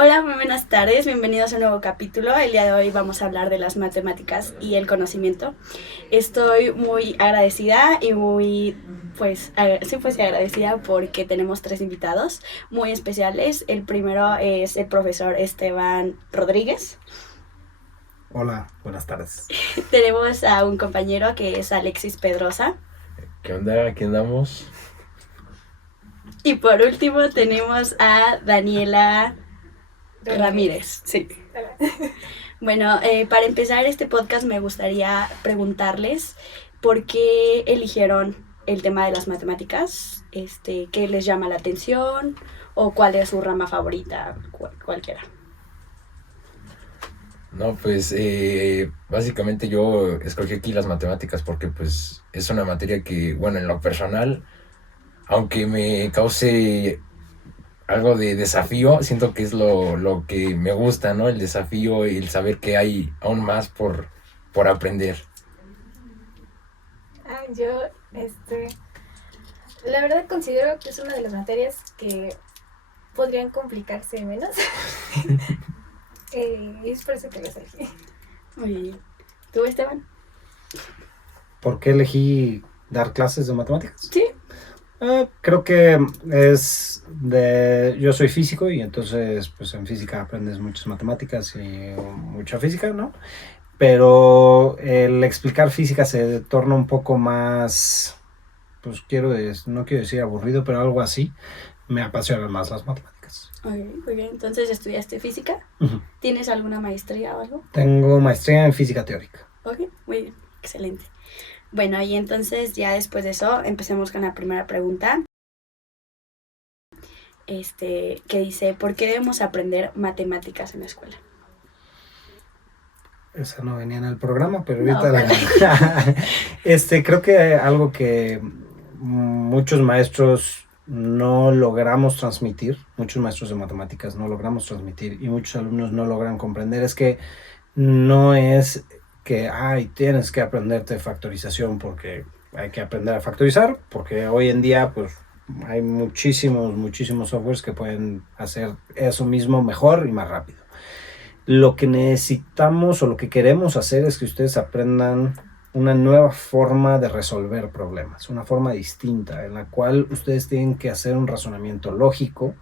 Hola, muy buenas tardes, bienvenidos a un nuevo capítulo. El día de hoy vamos a hablar de las matemáticas y el conocimiento. Estoy muy agradecida y sí, agradecida porque tenemos tres invitados muy especiales. El primero es el profesor Esteban Rodríguez. Hola, buenas tardes. Tenemos a un compañero que es Alexis Pedrosa. ¿Qué onda? Aquí andamos. Y por último tenemos a Daniela Ramírez. Sí. Bueno, para empezar este podcast me gustaría preguntarles por qué eligieron el tema de las matemáticas, qué les llama la atención o cuál es su rama favorita, cualquiera. No, pues básicamente yo escogí aquí las matemáticas porque pues es una materia que, bueno, en lo personal, aunque me cause algo de desafío, siento que es lo que me gusta, ¿no? El desafío y el saber que hay aún más por aprender. Yo, la verdad considero que es una de las materias que podrían complicarse menos. Y es por eso que las elegí. Muy bien. ¿Tú, Esteban? ¿Por qué elegí dar clases de matemáticas? Sí. Creo que yo soy físico y entonces pues en física aprendes muchas matemáticas y mucha física, ¿no? Pero el explicar física se torna un poco más, pues no quiero decir aburrido, pero algo así. Me apasionan más las matemáticas. Muy bien. Entonces, ¿estudiaste física? Uh-huh. ¿Tienes alguna maestría o algo? Tengo maestría en física teórica. Ok, muy bien. Excelente. Bueno, y entonces ya después de eso empecemos con la primera pregunta. Que dice, ¿por qué debemos aprender matemáticas en la escuela? Esa no venía en el programa, pero No, ahorita creo que algo que muchos maestros no logramos transmitir, muchos maestros de matemáticas no logramos transmitir y muchos alumnos no logran comprender es que no es que tienes que aprenderte factorización porque hay que aprender a factorizar, porque hoy en día pues hay muchísimos softwares que pueden hacer eso mismo mejor y más rápido. Lo que necesitamos o lo que queremos hacer es que ustedes aprendan una nueva forma de resolver problemas, una forma distinta en la cual ustedes tienen que hacer un razonamiento lógico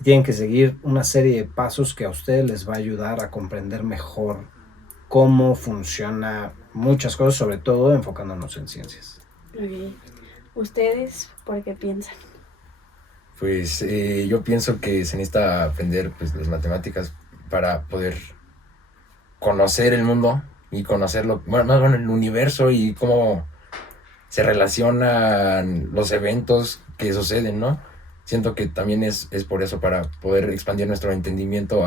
y tienen que seguir una serie de pasos que a ustedes les va a ayudar a comprender mejor cómo funciona muchas cosas, sobre todo enfocándonos en ciencias. Okay. ¿Ustedes por qué piensan? Pues yo pienso que se necesita aprender pues, las matemáticas para poder conocer el mundo y conocerlo, bueno, el universo y cómo se relacionan los eventos que suceden, ¿no? Siento que también es por eso, para poder expandir nuestro entendimiento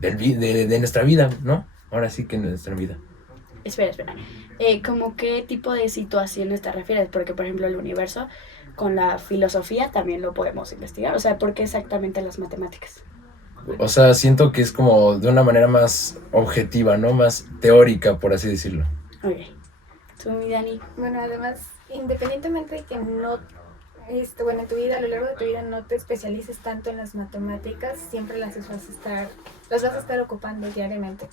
de nuestra vida, ¿no? Ahora sí que en nuestra vida. Espera. ¿Cómo qué tipo de situaciones te refieres? Porque, por ejemplo, el universo con la filosofía también lo podemos investigar. O sea, ¿por qué exactamente las matemáticas? O sea, siento que es como de una manera más objetiva, ¿no? Más teórica, por así decirlo. Ok. ¿Tú, mi Dani? Bueno, además, independientemente de que no, en tu vida, a lo largo de tu vida no te especialices tanto en las matemáticas, siempre las vas a estar ocupando diariamente.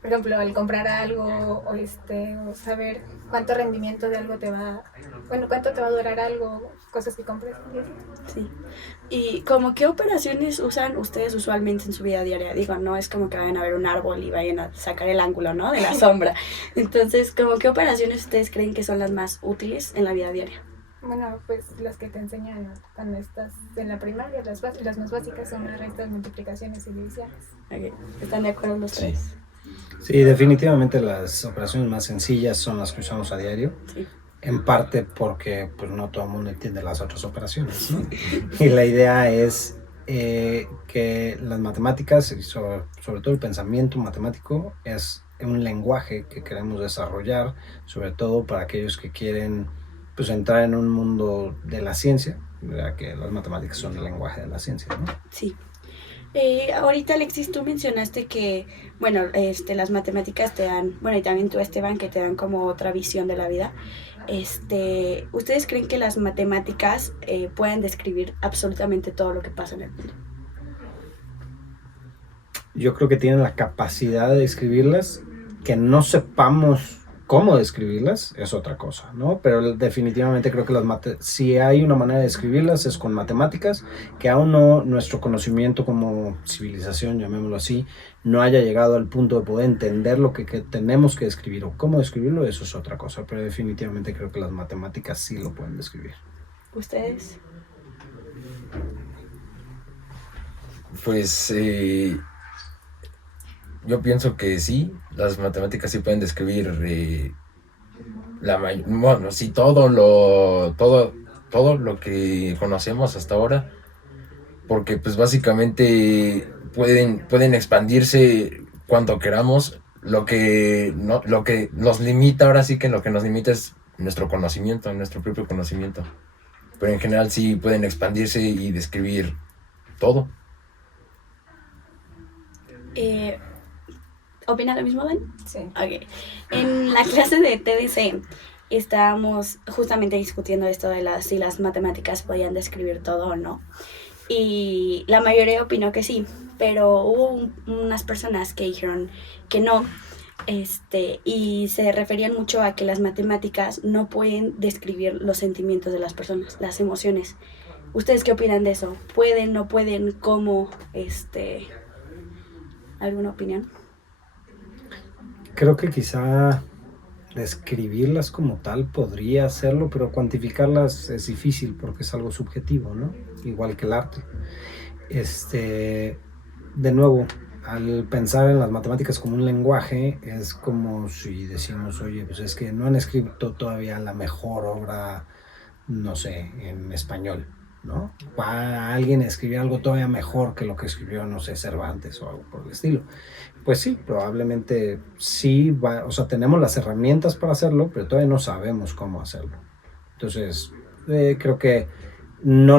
Por ejemplo, al comprar algo o saber cuánto rendimiento de algo cuánto te va a durar algo, cosas que compres. Sí. ¿Y como qué operaciones usan ustedes usualmente en su vida diaria? Digo, no es como que vayan a ver un árbol y vayan a sacar el ángulo, ¿no? De la sombra. Entonces, ¿como qué operaciones ustedes creen que son las más útiles en la vida diaria? Bueno, pues las que te enseñan cuando estás en la primaria, las más básicas son las restas, multiplicaciones y divisiones. Okay. ¿Están de acuerdo los tres? Sí, definitivamente las operaciones más sencillas son las que usamos a diario. Sí. En parte porque pues no todo el mundo entiende las otras operaciones, ¿no? Y la idea es que las matemáticas, y sobre todo el pensamiento matemático, es un lenguaje que queremos desarrollar, sobre todo para aquellos que quieren pues entrar en un mundo de la ciencia, ya que las matemáticas son el lenguaje de la ciencia, ¿no? Sí. Ahorita, Alexis, tú mencionaste que, bueno, las matemáticas te dan, bueno, y también tú, Esteban, que te dan como otra visión de la vida. ¿Ustedes creen que las matemáticas puedan describir absolutamente todo lo que pasa en el mundo? yo creo que tienen la capacidad de describirlas, que no sepamos cómo describirlas es otra cosa, ¿no? Pero definitivamente creo que si hay una manera de describirlas es con matemáticas, que aún no nuestro conocimiento como civilización, llamémoslo así, no haya llegado al punto de poder entender lo que tenemos que describir o cómo describirlo, eso es otra cosa, pero definitivamente creo que las matemáticas sí lo pueden describir. ¿Ustedes? Pues yo pienso que sí, las matemáticas sí pueden describir bueno, sí, todo lo que conocemos hasta ahora, porque pues básicamente pueden expandirse cuanto queramos. Lo que nos limita ahora sí que lo que nos limita es nuestro conocimiento, nuestro propio conocimiento. Pero en general sí pueden expandirse y describir todo. ¿Opina lo mismo, Dan? Sí. Ok. En la clase de TDC estábamos justamente discutiendo esto de si las matemáticas podían describir todo o no. Y la mayoría opinó que sí, pero hubo unas personas que dijeron que no. Y se referían mucho a que las matemáticas no pueden describir los sentimientos de las personas, las emociones. ¿Ustedes qué opinan de eso? ¿Pueden, no pueden? ¿Cómo? ¿Alguna opinión? Creo que quizá describirlas como tal podría hacerlo, pero cuantificarlas es difícil porque es algo subjetivo, ¿no? Igual que el arte. De nuevo, al pensar en las matemáticas como un lenguaje, es como si decimos, oye, pues es que no han escrito todavía la mejor obra, no sé, en español, ¿no? Va a alguien a escribir algo todavía mejor que lo que escribió, no sé, Cervantes o algo por el estilo. Pues sí, probablemente sí, o sea, tenemos las herramientas para hacerlo, pero todavía no sabemos cómo hacerlo. Entonces, creo que no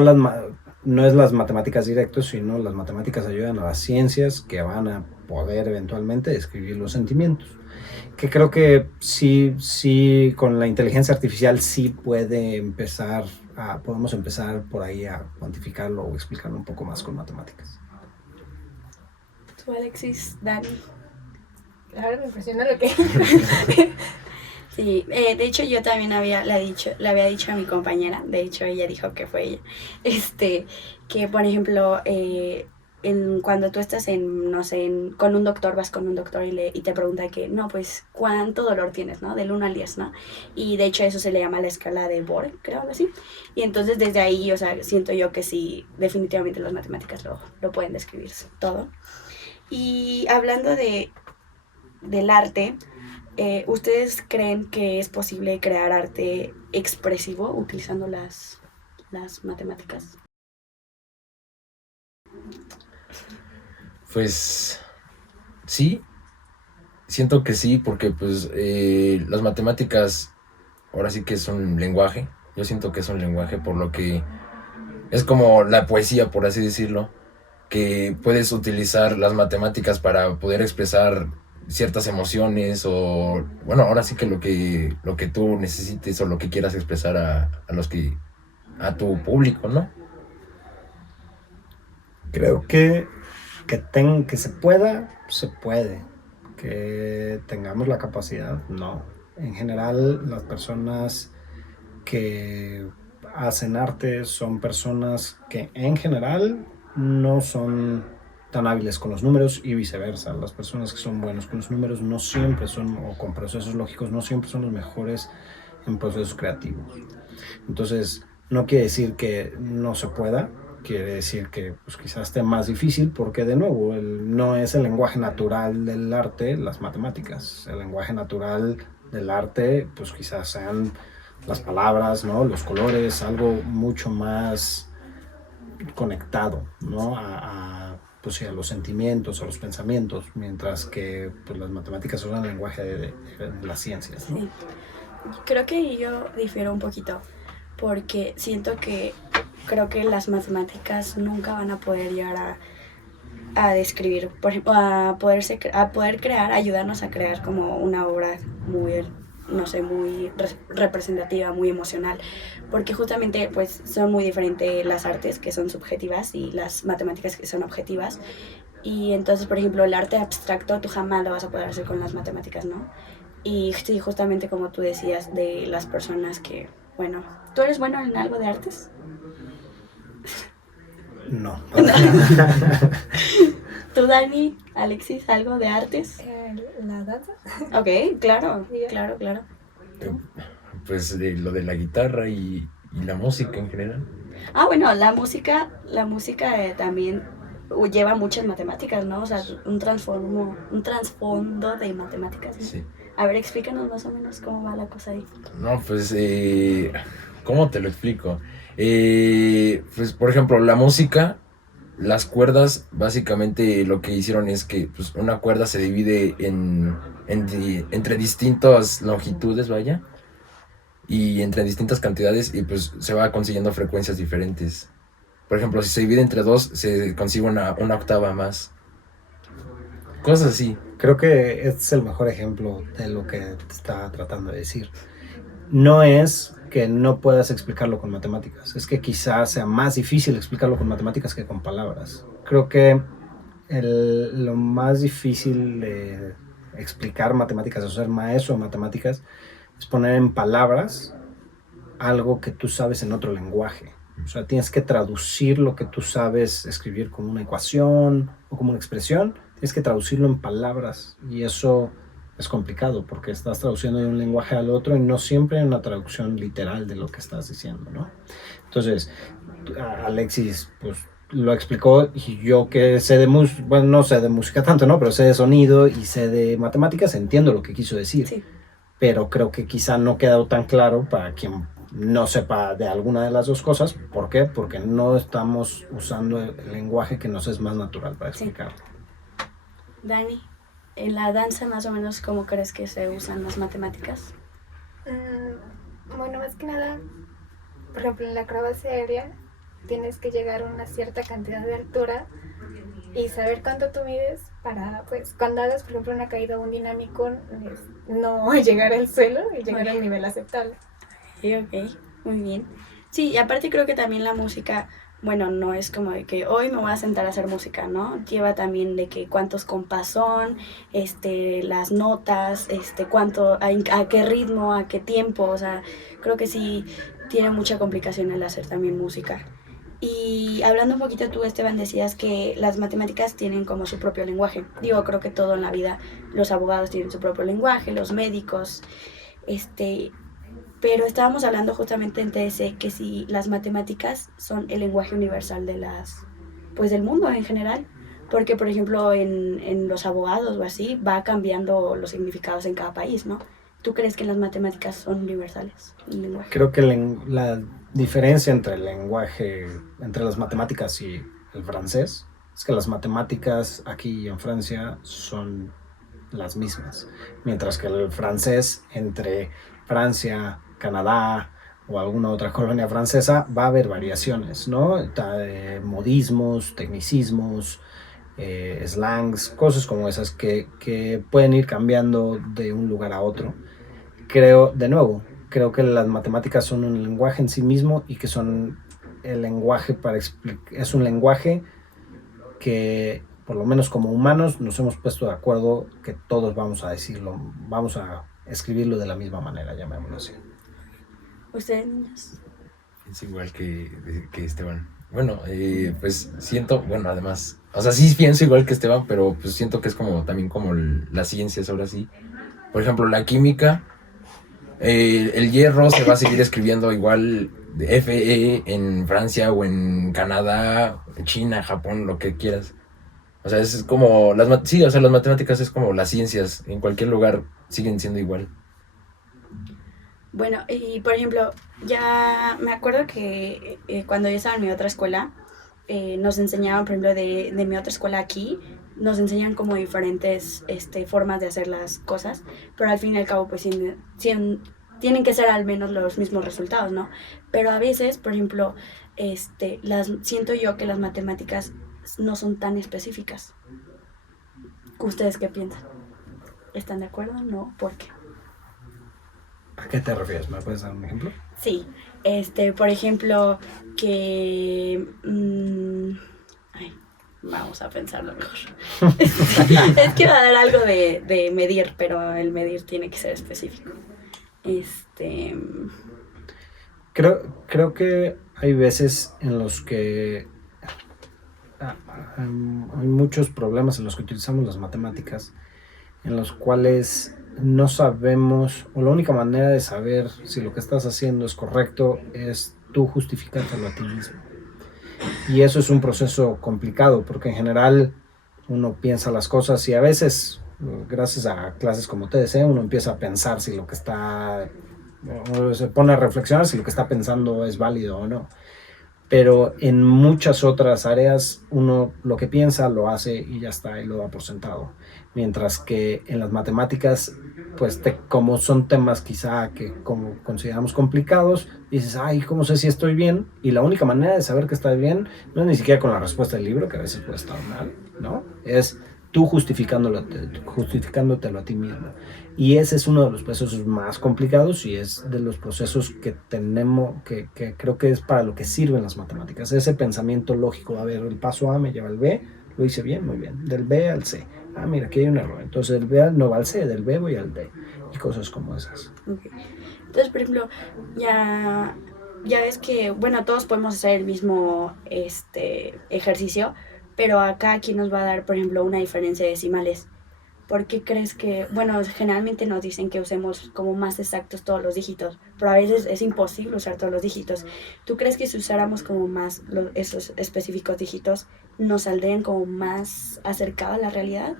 es las matemáticas directas, sino las matemáticas ayudan a las ciencias que van a poder eventualmente describir los sentimientos. Que creo que sí, con la inteligencia artificial sí podemos empezar por ahí a cuantificarlo o explicarlo un poco más con matemáticas. ¿Tú, Alexis, Dani? Ahora me impresiona lo que... Sí, de hecho yo también le había dicho a mi compañera, de hecho ella dijo que fue ella, que por ejemplo, cuando tú estás con un doctor, vas con un doctor y te pregunta que, no, pues, ¿cuánto dolor tienes, no? Del 1 al 10, ¿no? Y de hecho eso se le llama la escala de Borg, creo, algo así. Y entonces desde ahí, o sea, siento yo que sí, definitivamente las matemáticas lo pueden describir todo. Y hablando del arte, ¿ustedes creen que es posible crear arte expresivo utilizando las matemáticas? Pues sí, siento que sí, porque pues las matemáticas ahora sí que es un lenguaje. Yo siento que es un lenguaje, por lo que es como la poesía, por así decirlo, que puedes utilizar las matemáticas para poder expresar ciertas emociones o, bueno, ahora sí que lo que tú necesites o lo que quieras expresar a tu público, ¿no? Creo que se puede. Que tengamos la capacidad, no. En general, las personas que hacen arte son personas que en general no son tan hábiles con los números y viceversa. Las personas que son buenos con los números no siempre son, o con procesos lógicos, no siempre son los mejores en procesos creativos. Entonces, no quiere decir que no se pueda, quiere decir que pues, quizás esté más difícil porque de nuevo no es el lenguaje natural del arte las matemáticas. El lenguaje natural del arte pues quizás sean las palabras, ¿no? Los colores, algo mucho más conectado, ¿no? Pues, sí, a los sentimientos, a los pensamientos, mientras que pues, las matemáticas son el lenguaje de las ciencias, ¿no? Sí. Creo que yo difiero un poquito porque creo que las matemáticas nunca van a poder llegar a describir, por ejemplo, a poder crear, ayudarnos a crear como una obra muy, no sé, muy representativa, muy emocional, porque justamente pues son muy diferentes las artes que son subjetivas y las matemáticas que son objetivas. Y entonces, por ejemplo, el arte abstracto tú jamás lo vas a poder hacer con las matemáticas, ¿no? Y sí, justamente como tú decías, de las personas que, bueno, ¿tú eres bueno en algo de artes? No. ¿Tú, Dani, Alexis, algo de artes? La danza. Ok, claro, Sí. claro, claro. ¿Tú? Pues lo de la guitarra y la música en general. Ah, bueno, la música también lleva muchas matemáticas, ¿no? O sea, un trasfondo de matemáticas, ¿no? Sí. A ver, explícanos más o menos cómo va la cosa ahí. No, pues, ¿cómo te lo explico? Pues, por ejemplo, la música, las cuerdas, básicamente lo que hicieron es que pues, una cuerda se divide entre distintas longitudes, vaya, y entre distintas cantidades, y pues se va consiguiendo frecuencias diferentes. Por ejemplo, si se divide entre dos, se consigue una octava más. Cosas así. Creo que este es el mejor ejemplo de lo que te estaba tratando de decir. No es que no puedas explicarlo con matemáticas, es que quizás sea más difícil explicarlo con matemáticas que con palabras. Creo que lo más difícil de explicar matemáticas o ser maestro de matemáticas es poner en palabras algo que tú sabes en otro lenguaje. O sea, tienes que traducir lo que tú sabes escribir como una ecuación o como una expresión, tienes que traducirlo en palabras y eso es complicado porque estás traduciendo de un lenguaje al otro y no siempre hay una traducción literal de lo que estás diciendo, ¿no? Entonces, Alexis, pues lo explicó y yo que sé de música, bueno, no sé de música tanto, ¿no? Pero sé de sonido y sé de matemáticas, entiendo lo que quiso decir. Sí. Pero creo que quizá no ha quedado tan claro para quien no sepa de alguna de las dos cosas. ¿Por qué? Porque no estamos usando el lenguaje que nos es más natural para explicarlo. Sí. Dani, en la danza más o menos, ¿cómo crees que se usan las matemáticas? Bueno, más que nada, por ejemplo, en la acrobacia aérea tienes que llegar a una cierta cantidad de altura y saber cuánto tú mides para, pues, cuando hagas, por ejemplo, una caída o un dinámico, no llegar al suelo y llegar al nivel aceptable. Ok, muy bien. Sí, y aparte creo que también la música, bueno, no es como de que hoy me voy a sentar a hacer música, ¿no? Lleva también de que cuántos compás son, las notas, a qué ritmo, a qué tiempo, o sea, creo que sí tiene mucha complicación el hacer también música. Y hablando un poquito tú, Esteban, decías que las matemáticas tienen como su propio lenguaje. Digo, creo que todo en la vida, los abogados tienen su propio lenguaje, los médicos, pero estábamos hablando justamente en TS que si las matemáticas son el lenguaje universal pues del mundo en general. Porque, por ejemplo, en los abogados o así, va cambiando los significados en cada país, ¿no? ¿Tú crees que las matemáticas son universales, el lenguaje? Creo que la diferencia entre el lenguaje, entre las matemáticas y el francés, es que las matemáticas aquí en Francia son las mismas, mientras que el francés entre Francia, Canadá o alguna otra colonia francesa va a haber variaciones, ¿no? Modismos, tecnicismos, slangs, cosas como esas que pueden ir cambiando de un lugar a otro. Creo que las matemáticas son un lenguaje en sí mismo y que son el lenguaje es un lenguaje que por lo menos como humanos nos hemos puesto de acuerdo que todos vamos a decirlo, vamos a escribirlo de la misma manera, llamémoslo así. ¿Ustedes, niños? Es igual que Esteban. Bueno, pues siento, bueno, además, o sea, sí pienso igual que Esteban, pero pues siento que es como también como las ciencias ahora sí. Por ejemplo, la química, el hierro se va a seguir escribiendo igual de Fe en Francia o en Canadá, China, Japón, lo que quieras. O sea, es como sí, o sea, las matemáticas es como las ciencias, en cualquier lugar siguen siendo igual. Bueno, y por ejemplo, ya me acuerdo que cuando yo estaba en mi otra escuela, nos enseñaban, por ejemplo, de mi otra escuela aquí, nos enseñan como diferentes formas de hacer las cosas, pero al fin y al cabo, pues tienen que ser al menos los mismos resultados, ¿no? Pero a veces, por ejemplo, siento yo que las matemáticas no son tan específicas. ¿Ustedes qué piensan? ¿Están de acuerdo? ¿No? ¿Por qué? ¿A qué te refieres? ¿Me puedes dar un ejemplo? Sí, por ejemplo, que... Vamos a pensarlo mejor. Es que va a dar algo de medir, pero el medir tiene que ser específico. Creo que hay veces en los que hay muchos problemas en los que utilizamos las matemáticas, en los cuales no sabemos, o la única manera de saber si lo que estás haciendo es correcto es tú justificártelo a ti mismo. Y eso es un proceso complicado, porque en general uno piensa las cosas y a veces, gracias a clases como TDC, uno empieza a pensar si lo que está, o se pone a reflexionar si lo que está pensando es válido o no. Pero en muchas otras áreas uno lo que piensa lo hace y ya está, y lo da por sentado. Mientras que en las matemáticas, pues como son temas quizá que como consideramos complicados, dices, ay, ¿cómo sé si estoy bien? Y la única manera de saber que estás bien no es ni siquiera con la respuesta del libro, que a veces puede estar mal, ¿no? Es tú justificándotelo a ti mismo. Y ese es uno de los procesos más complicados y es de los procesos que tenemos, que creo que es para lo que sirven las matemáticas. Ese pensamiento lógico, a ver, el paso A me lleva al B, lo hice bien, muy bien. Del B al C. Ah, mira, aquí hay un error. Entonces del B no va al C, del B voy al D. Y cosas como esas. Okay. Entonces, por ejemplo, ya ves que, bueno, todos podemos hacer el mismo ejercicio, pero acá aquí nos va a dar, por ejemplo, una diferencia de decimales. ¿Por qué crees que, bueno, generalmente nos dicen que usemos como más exactos todos los dígitos, pero a veces es imposible usar todos los dígitos? ¿Tú crees que si usáramos como más esos específicos dígitos, nos saldrían como más acercado a la realidad?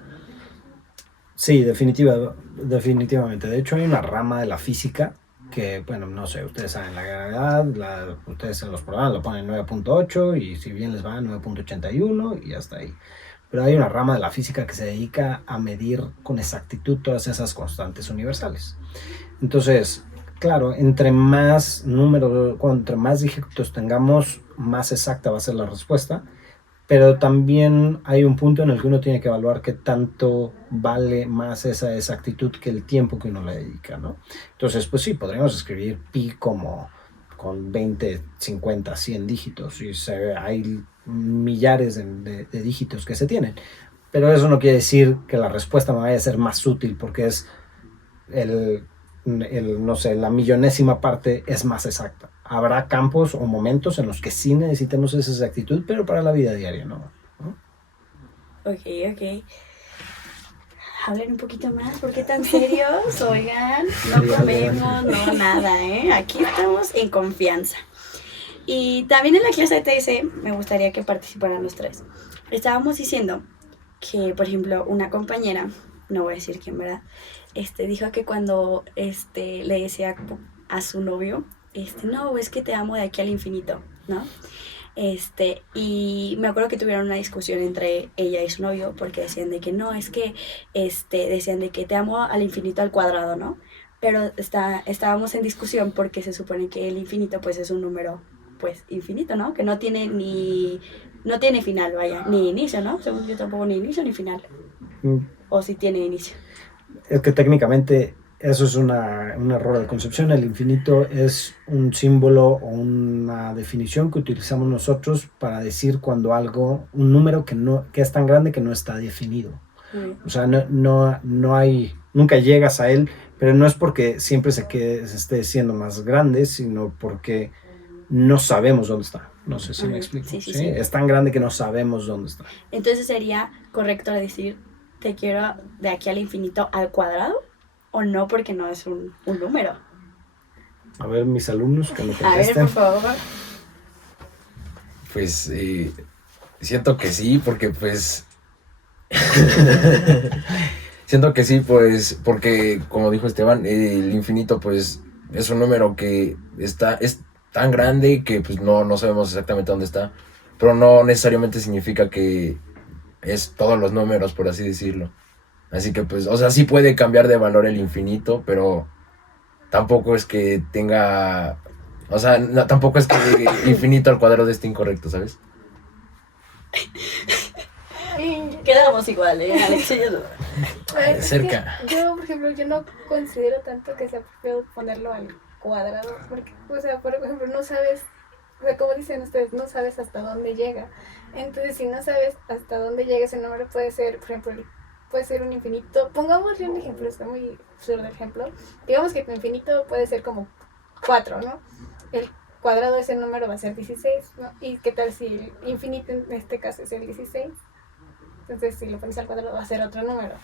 Sí, definitivamente. De hecho, hay una rama de la física que, bueno, no sé, ustedes saben la gravedad, ustedes en los programas lo ponen 9.8 y si bien les va 9.81 y hasta ahí. Pero hay una rama de la física que se dedica a medir con exactitud todas esas constantes universales. Entonces, claro, entre más números, entre más dígitos tengamos, más exacta va a ser la respuesta. Pero también hay un punto en el que uno tiene que evaluar qué tanto vale más esa exactitud que el tiempo que uno le dedica, ¿no? Entonces, pues sí, podríamos escribir pi como con 20, 50, 100 dígitos y hay millares de dígitos que se tienen. Pero eso no quiere decir que la respuesta me vaya a ser más útil porque es no sé, la millonésima parte es más exacta. Habrá campos o momentos en los que sí necesitemos esa exactitud, pero para la vida diaria no. Ok. Hablen un poquito más, ¿por qué tan serios? Oigan, no comemos, no nada, ¿eh? Aquí estamos en confianza. Y también en la clase de TS me gustaría que participaran los tres. Estábamos diciendo que, por ejemplo, una compañera, no voy a decir quién, ¿verdad? Dijo que cuando le decía a su novio, no, es que te amo de aquí al infinito, ¿no? Y me acuerdo que tuvieron una discusión entre ella y su novio porque decían de que no, es que, decían de que te amo al infinito al cuadrado, ¿no? Pero estábamos en discusión porque se supone que el infinito, pues, es un número, pues, infinito, ¿no? Que no tiene final, vaya, ni inicio, ¿no? Según yo tampoco ni inicio ni final. O si tiene inicio. Es que técnicamente eso es un error de concepción. El infinito es un símbolo o una definición que utilizamos nosotros para decir cuando un número que es tan grande que no está definido. O sea, no hay, nunca llegas a él, pero no es porque siempre se esté siendo más grande, sino porque no sabemos dónde está. No sé si me explico. Sí. Es tan grande que no sabemos dónde está. Entonces sería correcto decir te quiero de aquí al infinito al cuadrado, o no, porque no es un número. A ver, mis alumnos que me contesten. A ver, por favor. Pues siento que sí, porque pues siento que sí, pues porque como dijo Esteban, el infinito pues es un número que es tan grande que pues no sabemos exactamente dónde está, pero no necesariamente significa que es todos los números, por así decirlo. Así que pues, o sea, sí puede cambiar de valor el infinito, pero tampoco es que tenga, o sea, tampoco es que infinito al cuadrado esté incorrecto, ¿sabes? Quedamos igual, Alex. Cerca. Yo, por ejemplo, yo no considero tanto que sea feo ponerlo al cuadrado, porque, o sea, por ejemplo, no sabes O sea, como dicen ustedes, no sabes hasta dónde llega. Entonces, si no sabes hasta dónde llega ese número, puede ser, por ejemplo, puede ser un infinito. Pongámosle un ejemplo, está muy absurdo el ejemplo. Digamos que tu infinito puede ser como 4, ¿no? El cuadrado de ese número va a ser 16, ¿no? ¿Y qué tal si el infinito en este caso es el 16? Entonces, si lo pones al cuadrado, va a ser otro número.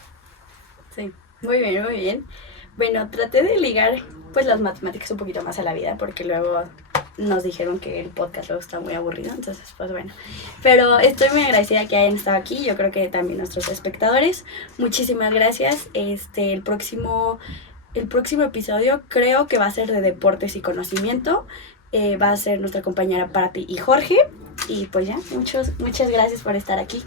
Sí, muy bien, muy bien. Bueno, traté de ligar pues las matemáticas un poquito más a la vida porque luego nos dijeron que el podcast luego está muy aburrido, entonces pues bueno. Pero estoy muy agradecida que hayan estado aquí, yo creo que también nuestros espectadores. Muchísimas gracias. El próximo episodio creo que va a ser de deportes y conocimiento. Va a ser nuestra compañera Patti y Jorge. Y pues ya, muchas gracias por estar aquí.